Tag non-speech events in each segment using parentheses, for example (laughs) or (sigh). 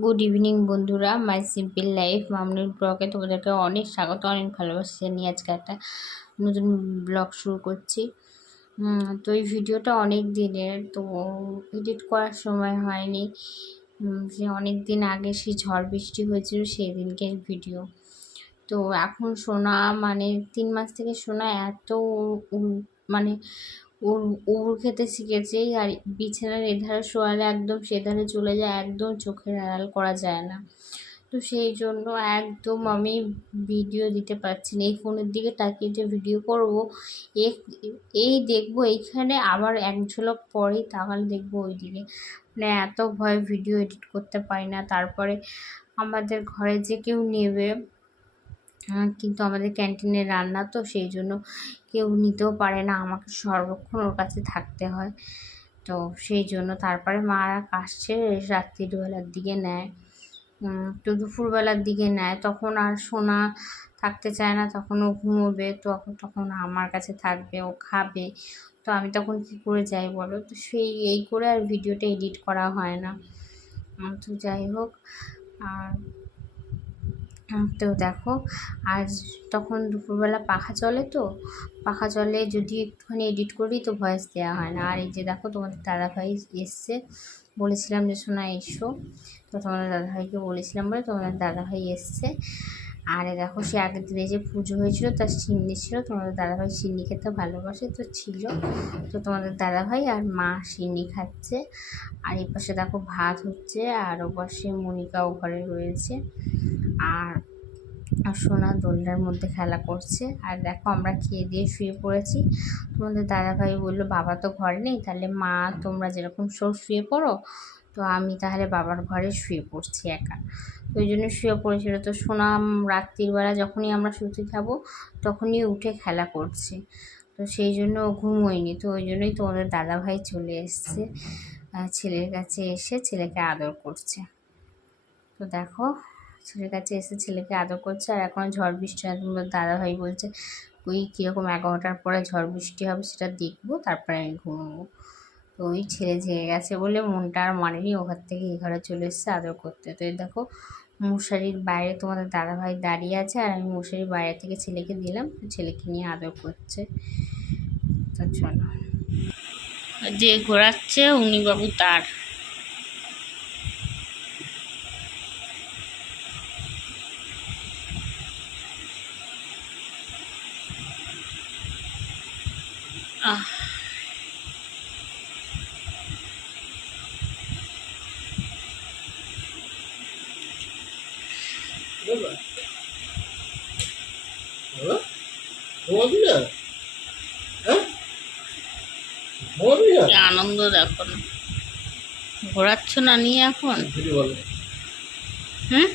Good evening বন্ধুরা। মাই simple life Mamnur ব্লগে তোমাদেরকে অনেক স্বাগত, অনেক ভালোবাসা নিয়ে আজকে একটা নতুন ব্লগ শুরু করছি। তো এই ভিডিওটা অনেক দিনের, তো এডিট করার সময় হয়নি। যে অনেক দিন আগে সেই ঝড় বৃষ্টি হয়েছিল, সেই ভিডিও তো এখন সোনা মানে তিন মাস থেকে সোনা এত মানে ওর উবুর খেতে শিখেছে আর বিছানার এধারে শোয়ালে একদম সেধারে চলে যায়, একদম চোখের আড়াল করা যায় না। তো সেই জন্য একদম আমি ভিডিও দিতে পারছি না। এই ফোনের দিকে তাকিয়ে যে ভিডিও করব এই দেখব, এইখানে আবার এক ঝলক পরেই তাহলে দেখব ওই দিকে মানে এত ভয় ভিডিও এডিট করতে পারি না। তারপরে আমাদের ঘরে যে কেউ নেবে কিন্তু আমাদের ক্যান্টিনে রান্না তো সেই জন্য কেউ নিতেও পারে না। আমাকে সর্বক্ষণ ওর কাছে থাকতে হয়। তো সেই জন্য তারপরে মারা কাশছে রাত্রিবেলার দিকে নেয়। তো দুপুরবেলার দিকে নেয়। তখন আর সোনা থাকতে চায় না, তখন ও ঘুমোবে। তখন তখন আমার কাছে থাকবে, ও খাবে। তো আমি তখন কী করে যাই বলো? তো সেই, এই করে আর ভিডিওটা এডিট করা হয় না। তো যাই হোক, আর তো দেখো, আর তখন দুপুরবেলা পাখা চলে তো, পাখা চলে যদি একটুখানি এডিট করি তো ভয়েস দেওয়া হয় না। আর এই যে দেখো, তোমাদের দাদাভাই এসছে, বলেছিলাম যে, শোনা, এসো। তো তোমাদের দাদাভাইকে বলেছিলাম বলে তোমাদের দাদাভাই এসছে। আর দেখো, সে আগের দিনে যে পুজো হয়েছিল, তার সিন্নি ছিল, তোমাদের দাদাভাই সিন্নি খেতে ভালোবাসে, তো ছিল। তো তোমাদের দাদাভাই আর মা সিন্নি খাচ্ছে। আর এই পাশে দেখো ভাত হচ্ছে, আর ও পাশে মনিকাও ঘরে রয়েছে। আর আর সোনা দোলনার মধ্যে খেলা করছে। আর দেখো আমরা খেয়ে দিয়ে শুয়ে পড়েছি। তোমাদের দাদাভাই বলল, বাবা তো ঘরে নেই, তাহলে মা তোমরা যেরকম সব শুয়ে পড়ো তো আমি তাহলে বাবার ঘরে শুয়ে পড়ছি একা। তো ওই জন্য শুয়ে পড়েছিল। তো সোনা রাত্রিবেলা যখনই আমরা শুতে যাব, তখনই উঠে খেলা করছে। তো সেই জন্য ঘুমোয়নি। তো ওই জন্যই তোমাদের দাদাভাই চলে এসছে। ছেলের কাছে এসে ছেলেকে আদর করছে। তো দেখো, ছেলের কাছে এসে ছেলেকে আদর করছে। আর এখন ঝড় বৃষ্টি তোমার দাদাভাই বলছে, ওই কীরকম এগারোটার পরে ঝড় বৃষ্টি হবে সেটা দেখব, তারপরে আমি ঘুমবো। ওই ছেলে জেগে গেছে বলে মনটা আর মানেনি ওখান থেকে এই ঘরে চলে এসছে আদর করতে। তো দেখো, মশারির বাইরে তোমাদের দাদাভাই দাঁড়িয়ে আছে আর আমি মশারির বাইরে থেকে ছেলেকে দিলাম। ছেলেকে নিয়ে আদর করছে। তো চলো। যে ঘোরাচ্ছে উনি বাবু তার। আহ। ঘোরাচ্ছ না নিয়ে এখন? হুম?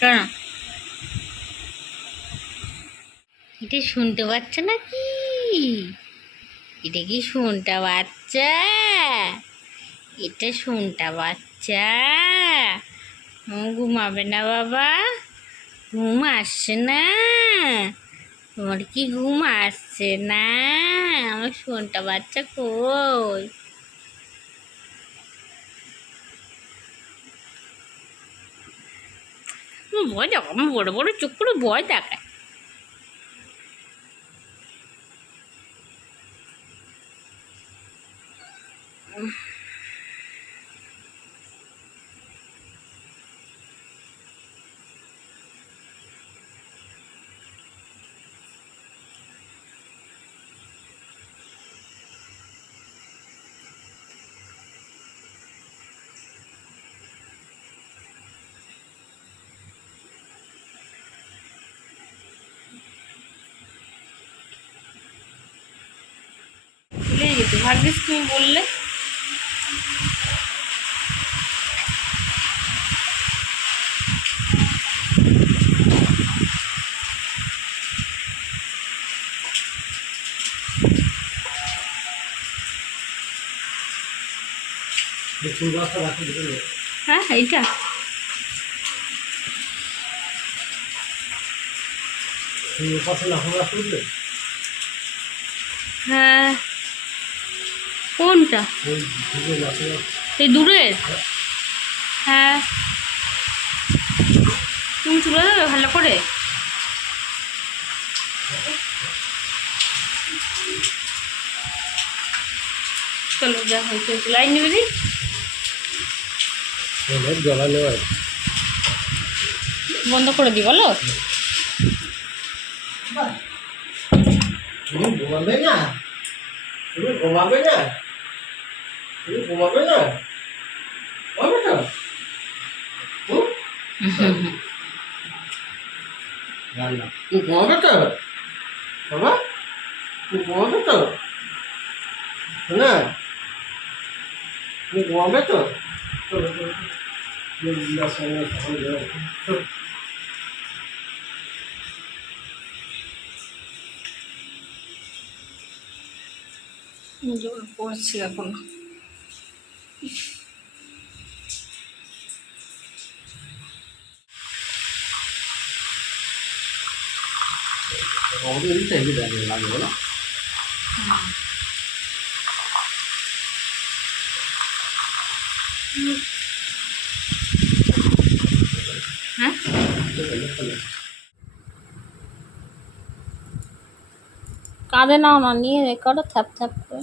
কেন? এটা শুনতে পাচ্ছ না কি? এটা কি শুনটা বাচ্চা এটা শুনটা বাচ্চা ঘুমাবে না বাবা। ঘুম আসছে না। তোমার কি ঘুম আসছে না? আমার শোনটা বাচ্চা কই? ভয় দেখ আমার বড় বড় চোখ করে ভয় দেখায়। গেছি ভাগ্যিস তুমি বললে। হ্যাঁ এইটা। হ্যাঁ কোনটা? এই দূরের? হ্যাঁ। তুমি তুলে দেবে ভালো করে? চলো, যা হয়েছে লাইন নেবে দি বন্ধ করে দিই, বলো। না? ঘুমাবে না? তুমি ঘুমাবে না ঘুমাবে না? রান্না তুমি তো বাবা, তুমি ঘুমাবে তো না? তুমি ঘুমাবে তো পড়ছে এখন। আমাদের না নাও না নিয়ে এ করো থ্যাপ থ্যাপ করে।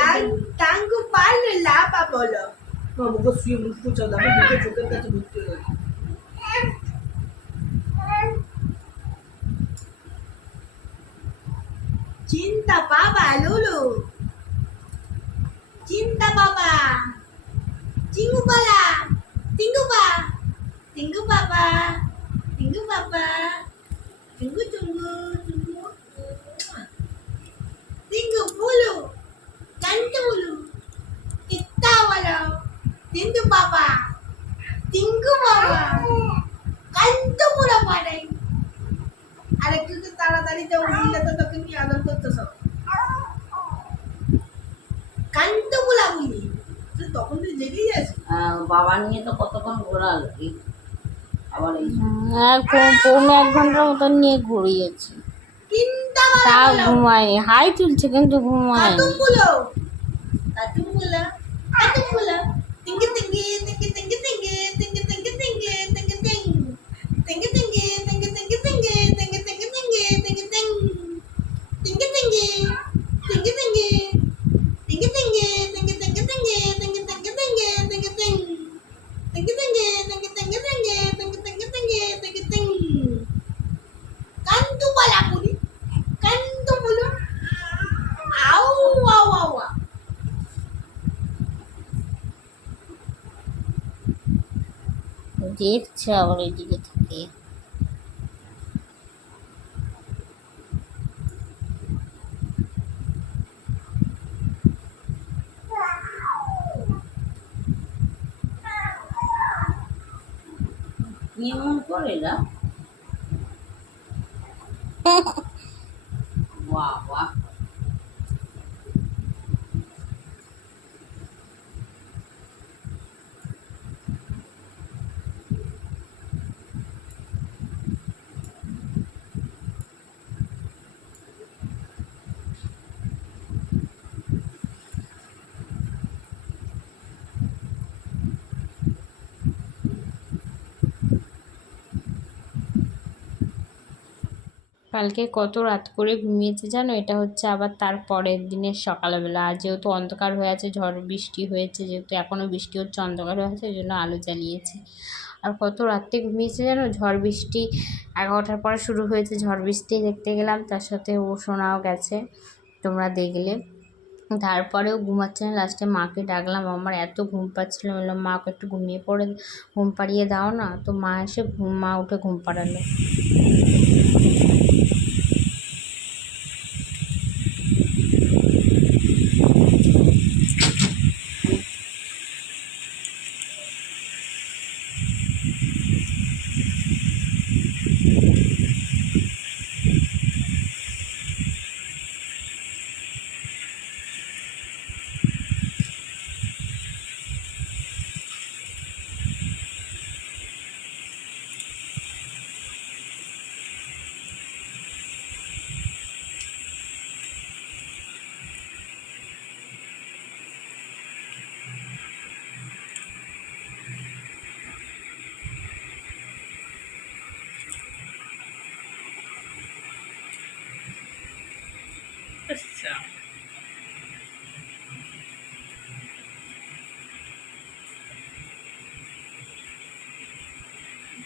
আর টাঙ্গু পারলে লাপা বলো বাবুকে শুয়ে মুখ পুচো দাও মুখে চোখের কাছে ঢুকতে গেছে চিন্তা বাবা লুলু চিন্তা বাবা চিঙ্গু বালা টিঙ্গু বা টিঙ্গু বাবা টিঙ্গু বাবা টিঙ্গু টুঙ্গু টুঙ্গু টিঙ্গু বুলু కంటి బులు ఇత్తావలో తిందు బాబా తింగు বাবা কান্তু পুরো পারে আর একটু তো তাড়াতাড়ি তো উঠলে তো তোকে কি আদর করতো সব কান্তু বুলা বুঝি তুই তখন তুই জেগেই আছিস বাবা নিয়ে তো কতক্ষণ ঘোরালো এই আবার এই এক পৌনে এক ঘন্টার মতন নিয়ে ঘুরিয়েছি তা ঘুমায় হাই তুলছে কিন্তু ঘুমায়। দেখছে আবার ওইদিকে থেকে। এমন করে এরা? (laughs) বাবা। কালকে কত রাত করে ঘুমিয়েছে জানো? এটা হচ্ছে আবার তার পরের দিনের সকালবেলা। আর যেহেতু অন্ধকার হয়ে আছে, ঝড় বৃষ্টি হয়েছে, যেহেতু এখনও বৃষ্টি হচ্ছে, অন্ধকার হয়ে আছে ওই জন্য আলো জ্বালিয়েছে। আর কত রাত্রে ঘুমিয়েছে জানো? ঝড় বৃষ্টি এগারোটার পরে শুরু হয়েছে। ঝড় বৃষ্টি দেখতে গেলাম, তার সাথে ও শোনাও গেছে, তোমরা দেখলে। তারপরেও ঘুমাচ্ছে না। লাস্টে মাকে ডাকলাম, আমার এত ঘুম পাচ্ছিল বললাম, মাকে একটু ঘুমিয়ে পড়ে, ঘুম পাড়িয়ে দাও না। তো মা এসে ঘুম, মা উঠে ঘুম পাড়ালো।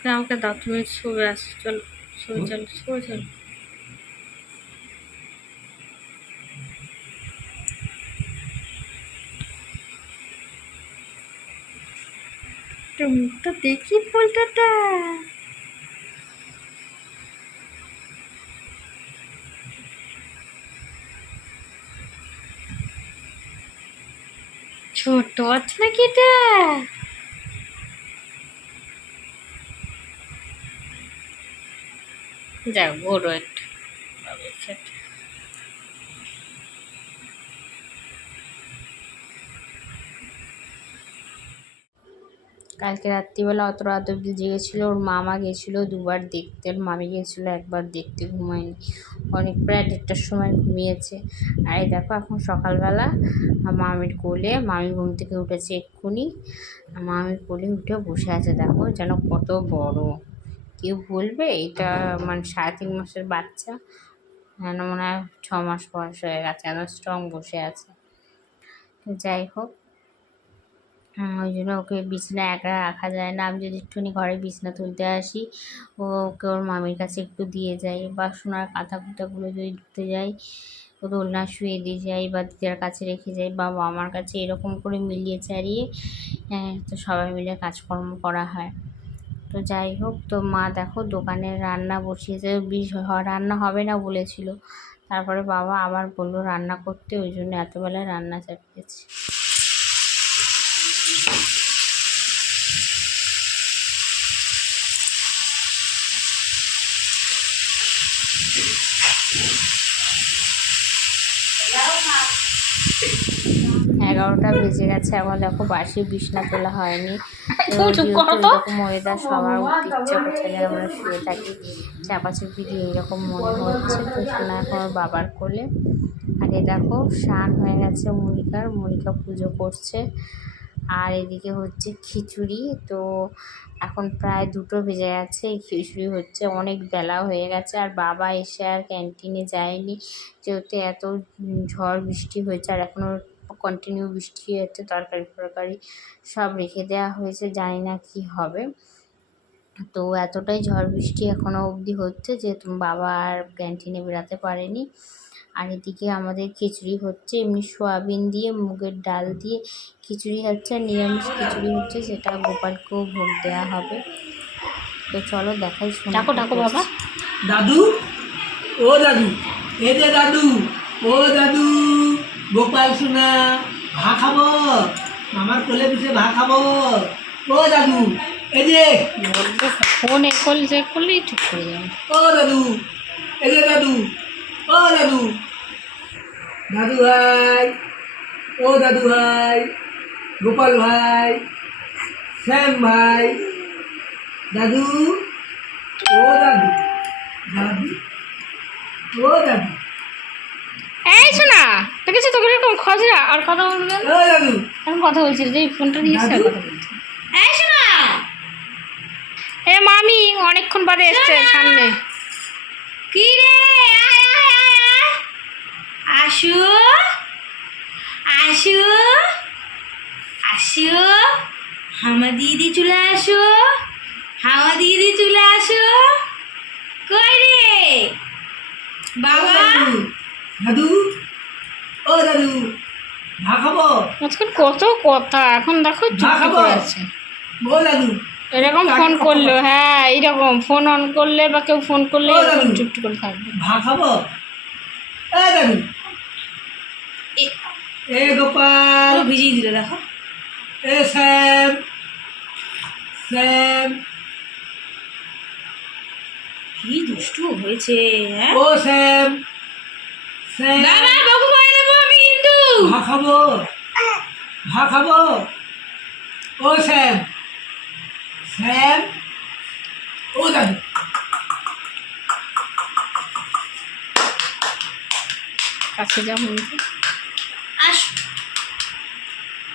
আমাকে দাও তুমি শুয়ে আসো চলো শুয়ে চলো শুয়ে চলো মুখটা দেখি পোলটাটা ছোট আছে নাকি এটা যাক বড় একটা বাবুর সাথে। কালকে রাত্রিবেলা অত রাত অব্দি জেগেছিল, ওর মামা গেছিল দুবার দেখতে, ওর মামি গেছিল একবার দেখতে, ঘুমায়নি। অনেক প্রায় দেড়টার সময় ঘুমিয়েছে। আর এই দেখো, এখন সকালবেলা মামির কোলে, মামি ঘুম থেকে উঠেছে এক্ষুনি, মামির কোলে উঠে বসে আছে, দেখো যেন কত বড়। কেউ বলবে এটা মানে সাড়ে তিন মাসের বাচ্চা, যেন মনে হয় ছ মাস বয়স হয়ে গেছে, এত স্ট্রং বসে আছে। যাই হোক ওই জন্য ওকে বিছনা একা রাখা যায় না। আমি যদি একটুখানি ঘরে বিছনা তুলতে আসি ও ওকে ওর মামির কাছে একটু দিয়ে যাই বা সোনার কাঁথা কুটাগুলো যদি ধুতে যাই ও দোলনা শুয়ে দিয়ে যাই বা দিদার কাছে রেখে যাই বা আমার কাছে এরকম করে মিলিয়ে চারিয়ে হ্যাঁ, তো সবাই মিলে কাজকর্ম করা হয়। তো যাই হোক তো মা দেখো দোকানে রান্না বসিয়েছে বিষ রান্না হবে না বলেছিল। তারপরে বাবা আবার বলল রান্না করতে ওই জন্য এতবেলায় রান্না চাপিয়েছে। এগারোটা বেজে গেছে এখন দেখো বাসি বিছনা তোলা হয়নি। (laughs) এরকম ওয়েদার সবার ইচ্ছে করছে আমরা শুয়ে থাকি। চাপাচুপি দিয়ে এরকম মনে হচ্ছে তো শোনা এখন বাবার কোলে। আর এ দেখো স্নান হয়ে গেছে মনিকার মনিকা পুজো করছে। আর এদিকে হচ্ছে খিচুড়ি তো এখন প্রায় দুটো বেজে গেছে। এই খিচুড়ি হচ্ছে অনেক বেলা হয়ে গেছে আর বাবা এসে আর ক্যান্টিনে যায়নি। যেহেতু এত ঝড় বৃষ্টি হয়েছে আর এখনও কন্টিনিউ বৃষ্টি হচ্ছে তরকারি ফরকারি সব রেখে দেওয়া হয়েছে জানি না কি হবে। তো এতটাই ঝড় বৃষ্টি এখনও অবধি হচ্ছে যে তুমি বাবা আর ক্যান্টিনে বেরাতে পারেনি। আর এদিকে আমাদের খিচুড়ি হচ্ছে এমনি সোয়াবিন দিয়ে মুগের ডাল দিয়ে খিচুড়ি হচ্ছে আর নিরামিষ খিচুড়ি হচ্ছে সেটা গোপালকেও ভোগ দেওয়া হবে। তো চলো দেখাই শোনা ডাকো, ডাকো বাবা। দাদু ও দাদু এই যে দাদু ও দাদু। গোপাল সোনা ভা খাব? আমার কোলে পিঠে ভা খাব? ও দাদু এই যে। ফোনে করলে চেক করলেই ঠিক করে যাবে। ও দাদু এই যে দাদু ও দাদু। দাদু ভাই ও দাদু ভাই গোপাল ভাই শ্যাম ভাই। দাদু ও দাদু দাদু ও দাদু। এই শোনা দেখেছি তোকে এরকম খজরা? আর কথা বলবে ও এখন কথা বলছি যে ফোনটা দিয়েছে আর কথা বলছি। এই শোনা! এ মামি অনেকক্ষণ বাদে এসছে সামনে। কি রে? আয় আয় আয় আয়। আসু আসু আসু হামা দিদি চলে আসো। হাওয়া দিদি চলে আসো। কই রে? বাবা দাদু? ও দাদু খাব? আজকাল কত কথা এখন দেখো আছে। ও দাদু এরকম ফোন করল হ্যাঁ এইরকম ফোন অন করলে বা কেউ ফোন করলে এরকম চুপটি করে থাকবে। ভাত খাব? এ দাদু এ গোপাল ভিজিয়ে দিলে দেখো। এ শ্যাম শ্যাম। কি দুষ্টু হয়েছে হ্যাঁ? ও শ্যাম বাবু করে দেবো আমি কিন্তু ভাত খাব? ভাত খাব? ও শ্যাম শ্যাম ও দাদু। কাছে যা বলবে আস।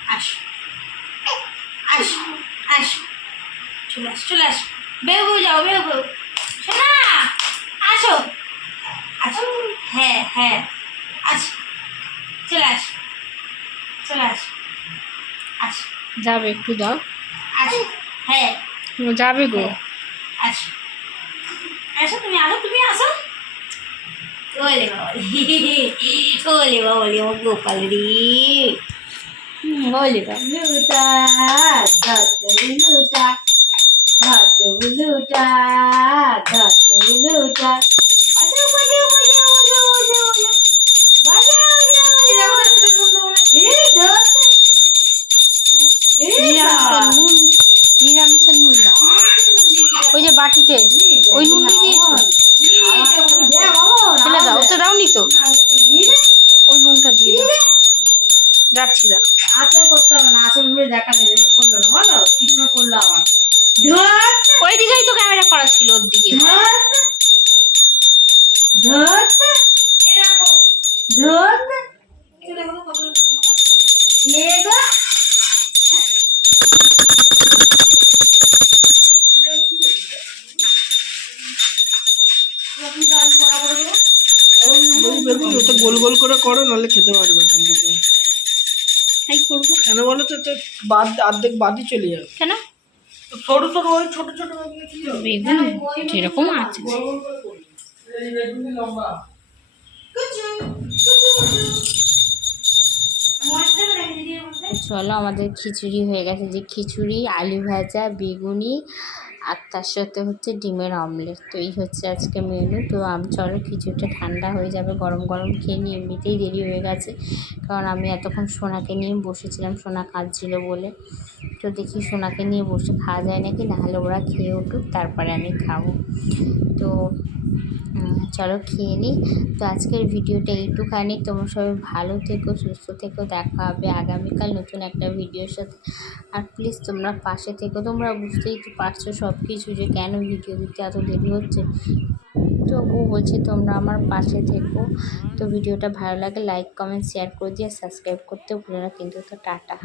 আস। আস। আস। চলে আস চলে আস। বেউ বেউ যাও বেউ বেউ শোনা আসো। আসো। হ্যাঁ হ্যাঁ। আস চলে আস। চলে আস। আস যাবে একটু দাও। আস হ্যাঁ। ও যাবে গো। আস আসো তুমি আসো তুমি আসো। ওলে বাবালি। ওলে বাবালি আমার গোপাল রে। ওলে বাবা লুটা ধত লুটা ধত লুটা ধত লুটা বাজাও বাজাও। নিরামিষের নুন নিরামিষের নুন দাও। ওই যে বাটিতে ওই নুন দিয়ে দিয়েছ। ফেলে দাও তো দাওনি তো? বেগুন ওটা গোল গোল করে করো নাহলে খেতে পারবে না কিন্তু। তাই করব। কেন বলো তো তো বাদ অর্ধেক বাদই চলে যাবে। কেন? ছোট ছোট ওই ছোট ছোট বেগুন কি হবে? বেগুন যেরকম আছে। চলো আমাদের খিচুড়ি হয়ে গেছে। যে খিচুড়ি আলু ভাজা বেগুনি আর তার সাথে হচ্ছে ডিমের অমলেট। তো এই হচ্ছে আজকে মেনু তো আমি, চলো কিছুটা ঠান্ডা হয়ে যাবে, গরম গরম খেয়ে নিয়ে এমনিতেই দেরি হয়ে গেছে, কারণ আমি এতক্ষণ সোনাকে নিয়ে বসেছিলাম, সোনা কাঁদছিল বলে। তো দেখি সোনাকে নিয়ে বসে খাওয়া যায় নাকি? নাহলে ওরা খেয়ে উঠুক, তারপরে আমি খাব। তো চলো খেয়ে নিই তো আজকের ভিডিওটা এইটুখানি। তোমরা সবাই ভালো থেকো, সুস্থ থেকো। দেখা হবে আগামীকাল নতুন একটা ভিডিওর সাথে। আর প্লিজ তোমরা পাশে থেকো। তোমরা বুঝতেই তো পারছ সব কিছু যে কেন ভিডিও দিতে এত দেরি হচ্ছে। তবুও বলছি তোমরা আমার পাশে থেকো। তো ভিডিওটা ভালো লাগে লাইক কমেন্ট শেয়ার করে দিয়ে সাবস্ক্রাইব করতে ভুলো না। কিন্তু তো টাটা।